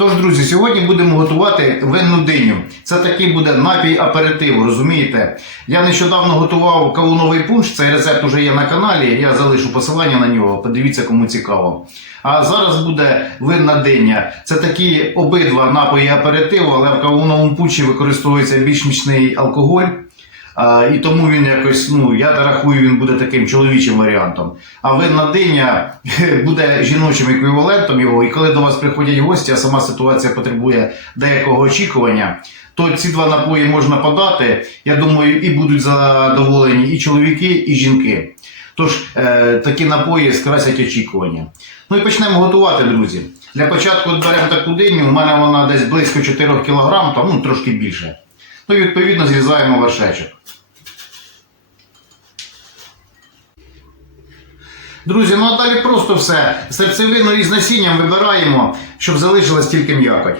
Тож, друзі, сьогодні будемо готувати винну диню. Це такий буде напій аперитиву, розумієте? Я нещодавно готував кавуновий пунш, цей рецепт уже є на каналі, я залишу посилання на нього, подивіться, кому цікаво. А зараз буде винна диня. Це такі обидва напої аперитиву, але в кавуновому пунші використовується більш міцний алкоголь. А, і тому він якось, ну я рахую, він буде таким чоловічим варіантом. А винна диня буде жіночим еквівалентом його. І коли до вас приходять гості, а сама ситуація потребує деякого очікування, то ці два напої можна подати. Я думаю, і будуть задоволені і чоловіки, і жінки. Тож е, такі напої скрасять очікування. Ну і почнемо готувати, друзі. Для початку беремо таку диню, у мене вона десь близько 4 кг, там ну, трошки більше. Ну і відповідно зрізаємо вершечок. Друзі, ну а далі просто все. Серцевину із насінням вибираємо, щоб залишилась тільки м'якоть.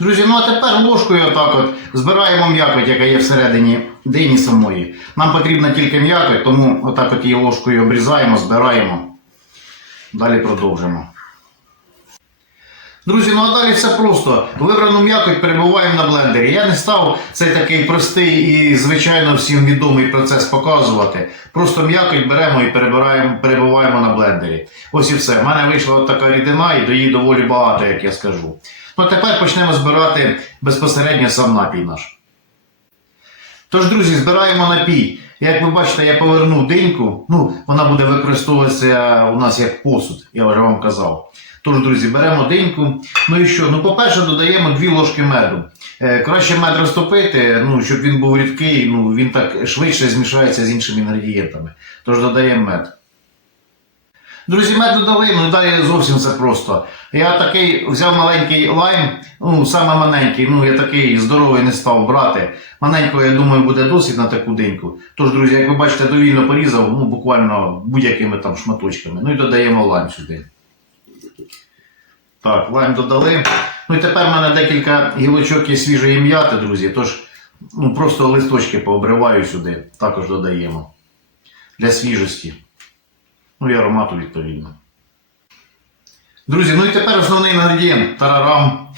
Друзі, ну а тепер ложкою отак от збираємо м'якоть, яка є всередині дині самої. Нам потрібна тільки м'якоть, тому отак от її ложкою обрізаємо, збираємо. Далі продовжимо. Друзі, ну а далі все просто. Вибрану м'якоть перебуваємо на блендері. Я не став цей такий простий і, звичайно, всім відомий процес показувати. Просто м'якоть беремо і перебуваємо на блендері. Ось і все. У мене вийшла от така рідина і до її доволі багато, як я скажу. Ну тепер почнемо збирати безпосередньо сам напій наш. Тож, друзі, збираємо напій. Як ви бачите, я повернув диньку. Ну, вона буде використовуватися у нас як посуд, я вже вам казав. Тож, друзі, беремо диньку. Ну і що? Ну, по-перше, додаємо 2 ложки меду. Е, краще мед розтопити, ну, щоб він був рідкий, ну, він так швидше змішається з іншими інгредієнтами. Тож додаємо мед. Друзі, мед додали, ну далі зовсім все просто. Я такий взяв маленький лайм, ну саме маленький, ну я такий здоровий не став брати. Маленького, я думаю, буде досить на таку деньку. Тож, друзі, як ви бачите, довільно порізав, ну буквально будь-якими там шматочками. Ну і додаємо лайм сюди. Так, лайм додали. Ну і тепер в мене декілька гілочок є свіжої м'яти, друзі. Тож ну, просто листочки пообриваю сюди, також додаємо. Для свіжості. Ну і аромату відповідно. Друзі, ну і тепер основний інгредієнт тарарам.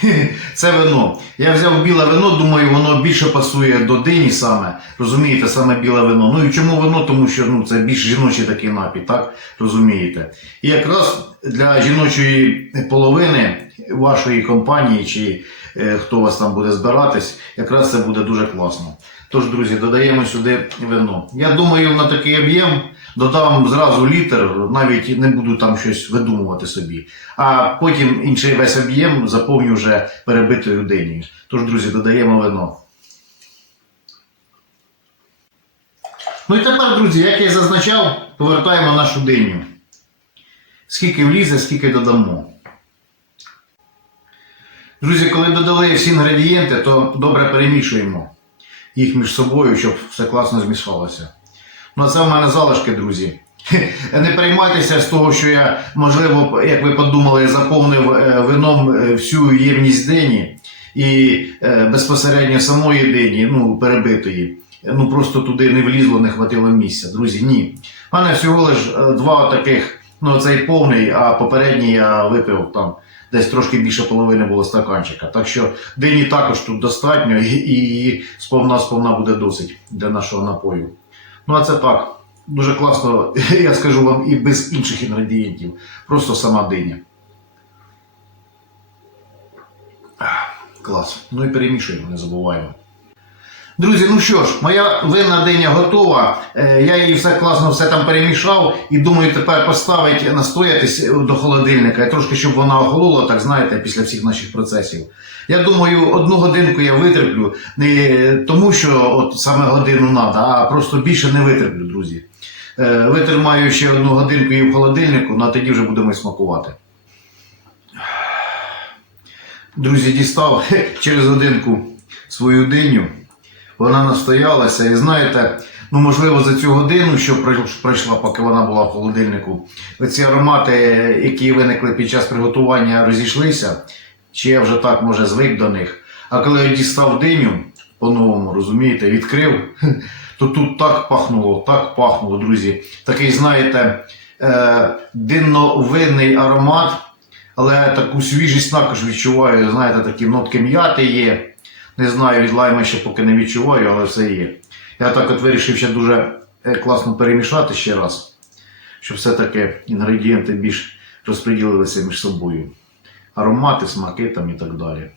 Це вино. Я взяв біле вино, думаю, воно більше пасує до дині саме. Розумієте, саме біле вино. Ну і чому вино? Тому що ну, це більш жіночий такий напій, так? Розумієте. І якраз для жіночої половини вашої компанії, чи е, хто вас там буде збиратись, якраз це буде дуже класно. Тож, друзі, додаємо сюди вино. Я думаю, на такий об'єм додам зразу літр, навіть не буду там щось видумувати собі. А потім інший весь об'єм заповню вже перебитою динею. Тож, друзі, додаємо вино. Ну і тепер, друзі, як я і зазначав, повертаємо нашу диню. Скільки влізе, скільки додамо. Друзі, коли додали всі інгредієнти, то добре перемішуємо їх між собою, щоб все класно змішалося. Ну, а це в мене залишки, друзі. Не переймайтеся з того, що я, можливо, як ви подумали, заповнив е, вином е, всю ємність дині і е, безпосередньо самої дині, ну, перебитої. Ну просто туди не влізло, не хватило місця. Друзі, ні. У мене всього лиш два таких, ну цей повний, а попередній я випив там десь трошки більше половини було стаканчика. Так що дині також тут достатньо і, і сповна сповна буде досить для нашого напою. Ну а це так. Дуже класно, я скажу вам, і без інших інгредієнтів. Просто сама диня. Клас. Ну і перемішуємо, не забуваємо. Друзі, ну що ж, моя винна диня готова. Е, Я її все класно все там перемішав і думаю, тепер поставити настоятись до холодильника і трошки, щоб вона охолола, так знаєте, після всіх наших процесів. Я думаю, одну годинку я витерплю, не тому що от саме годину треба, а просто більше не витерплю, друзі. Е, Витримаю ще одну годинку її в холодильнику, ну а тоді вже будемо смакувати. друзі, дістав через годинку свою диню. Вона настоялася, і знаєте, ну можливо, за цю годину, що пройшла, поки вона була в холодильнику, оці аромати, які виникли під час приготування, розійшлися, чи я вже так може звик до них. А коли я дістав диню, по-новому, розумієте, відкрив, то тут так пахнуло, так пахнуло, друзі. Такий, знаєте, е, динно-винний аромат, але таку свіжість також відчуваю. Знаєте, такі нотки м'яти є. Не знаю, від лайма ще поки не відчуваю, але все є. Я так от вирішив ще дуже е, класно перемішати ще раз, щоб все-таки інгредієнти більш розподілилися між собою. Аромати, смаки там і так далі.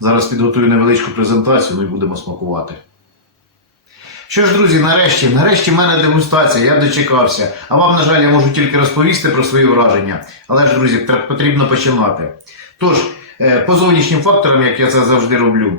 Зараз підготую невеличку презентацію, ну і будемо смакувати. Що ж, друзі, нарешті, нарешті в мене дегустація, я дочекався. А вам, на жаль, я можу тільки розповісти про свої враження. Але ж, друзі, потрібно починати. Тож, по зовнішнім факторам, як я це завжди роблю,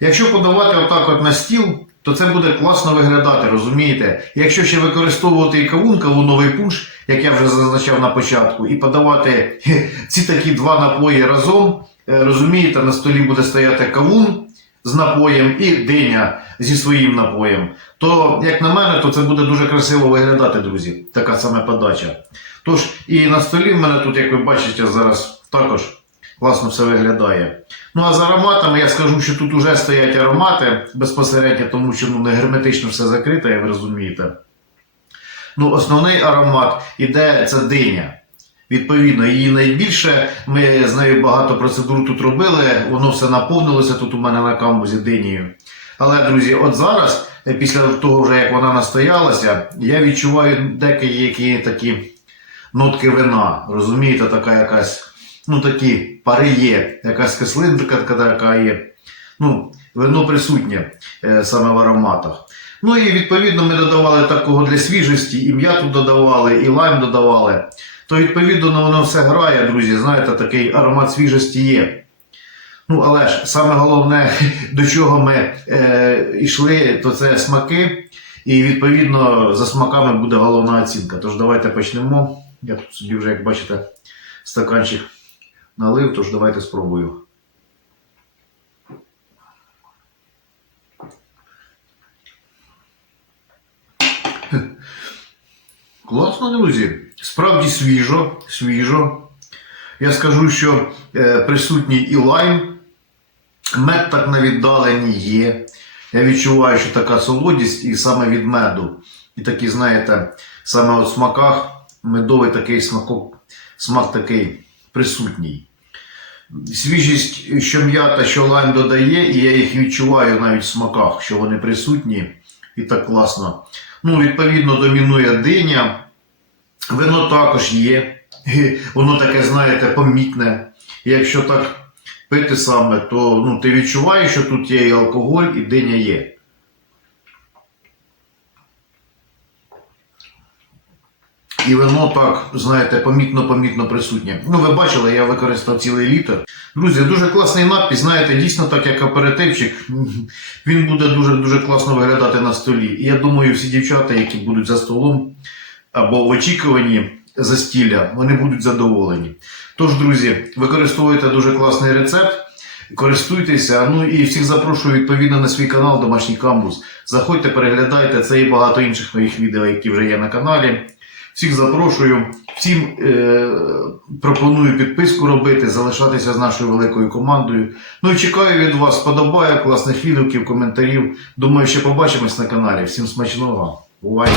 якщо подавати отак от на стіл, то це буде класно виглядати, розумієте? Якщо ще використовувати і кавун, кавуновий пунш, як я вже зазначав на початку, і подавати ці такі два напої разом, е, розумієте, на столі буде стояти кавун з напоєм і диня зі своїм напоєм, то, як на мене, то це буде дуже красиво виглядати, друзі. Така саме подача. Тож, і на столі в мене тут, як ви бачите, зараз також класно все виглядає. Ну а з ароматами я скажу, що тут вже стоять аромати безпосередньо, тому що ну, не герметично все закрите, як ви розумієте. Ну, основний аромат іде це диня. Відповідно, її найбільше. Ми з нею багато процедур тут робили, воно все наповнилося тут у мене на камбузі динією. Але, друзі, от зараз, е, після того, вже як вона настоялася, я відчуваю деякі такі нотки вина. Розумієте, така якась, ну такі пари є, якась кислинка така є. Ну, вино присутнє е, саме в ароматах. Ну і відповідно ми додавали такого для свіжості, і м'яту додавали, і лайм додавали. То відповідно ну, воно все грає, друзі. Знаєте, такий аромат свіжості є. Ну, але ж саме головне, до чого ми е, йшли, то це смаки. І відповідно за смаками буде головна оцінка. Тож давайте почнемо. Я тут собі вже, як бачите, стаканчик налив, тож давайте спробую. Класно, друзі. Справді свіжо, свіжо. Я скажу, що е, присутній і лайм, мед так на віддаленні є. Я відчуваю, що така солодість і саме від меду. І такі, знаєте, саме от в смаках медовий такий смакок, смак такий присутній. Свіжість, що м'ята, що лайм додає, і я їх відчуваю навіть в смаках, що вони присутні і так класно. Ну, відповідно, домінує диня. Вино також є. Воно таке, знаєте, помітне. Якщо так пити саме, то ну, ти відчуваєш, що тут є і алкоголь, і диня є. І вино так, знаєте, помітно-помітно присутнє. Ну, ви бачили, я використав цілий літр. Друзі, дуже класний надпис, знаєте, дійсно так як аперитивчик. Він буде дуже-дуже класно виглядати на столі. І я думаю, всі дівчата, які будуть за столом або в очікуванні застілля, вони будуть задоволені. Тож, друзі, використовуйте дуже класний рецепт. Користуйтеся, ну і всіх запрошую відповідно на свій канал Домашній Камбус. Заходьте, переглядайте це і багато інших моїх відео, які вже є на каналі. Всіх запрошую, всім е, пропоную підписку робити, залишатися з нашою великою командою. Ну і чекаю від вас подобає, класних відгуків, коментарів. Думаю, ще побачимось на каналі. Всім смачного. Бувайте!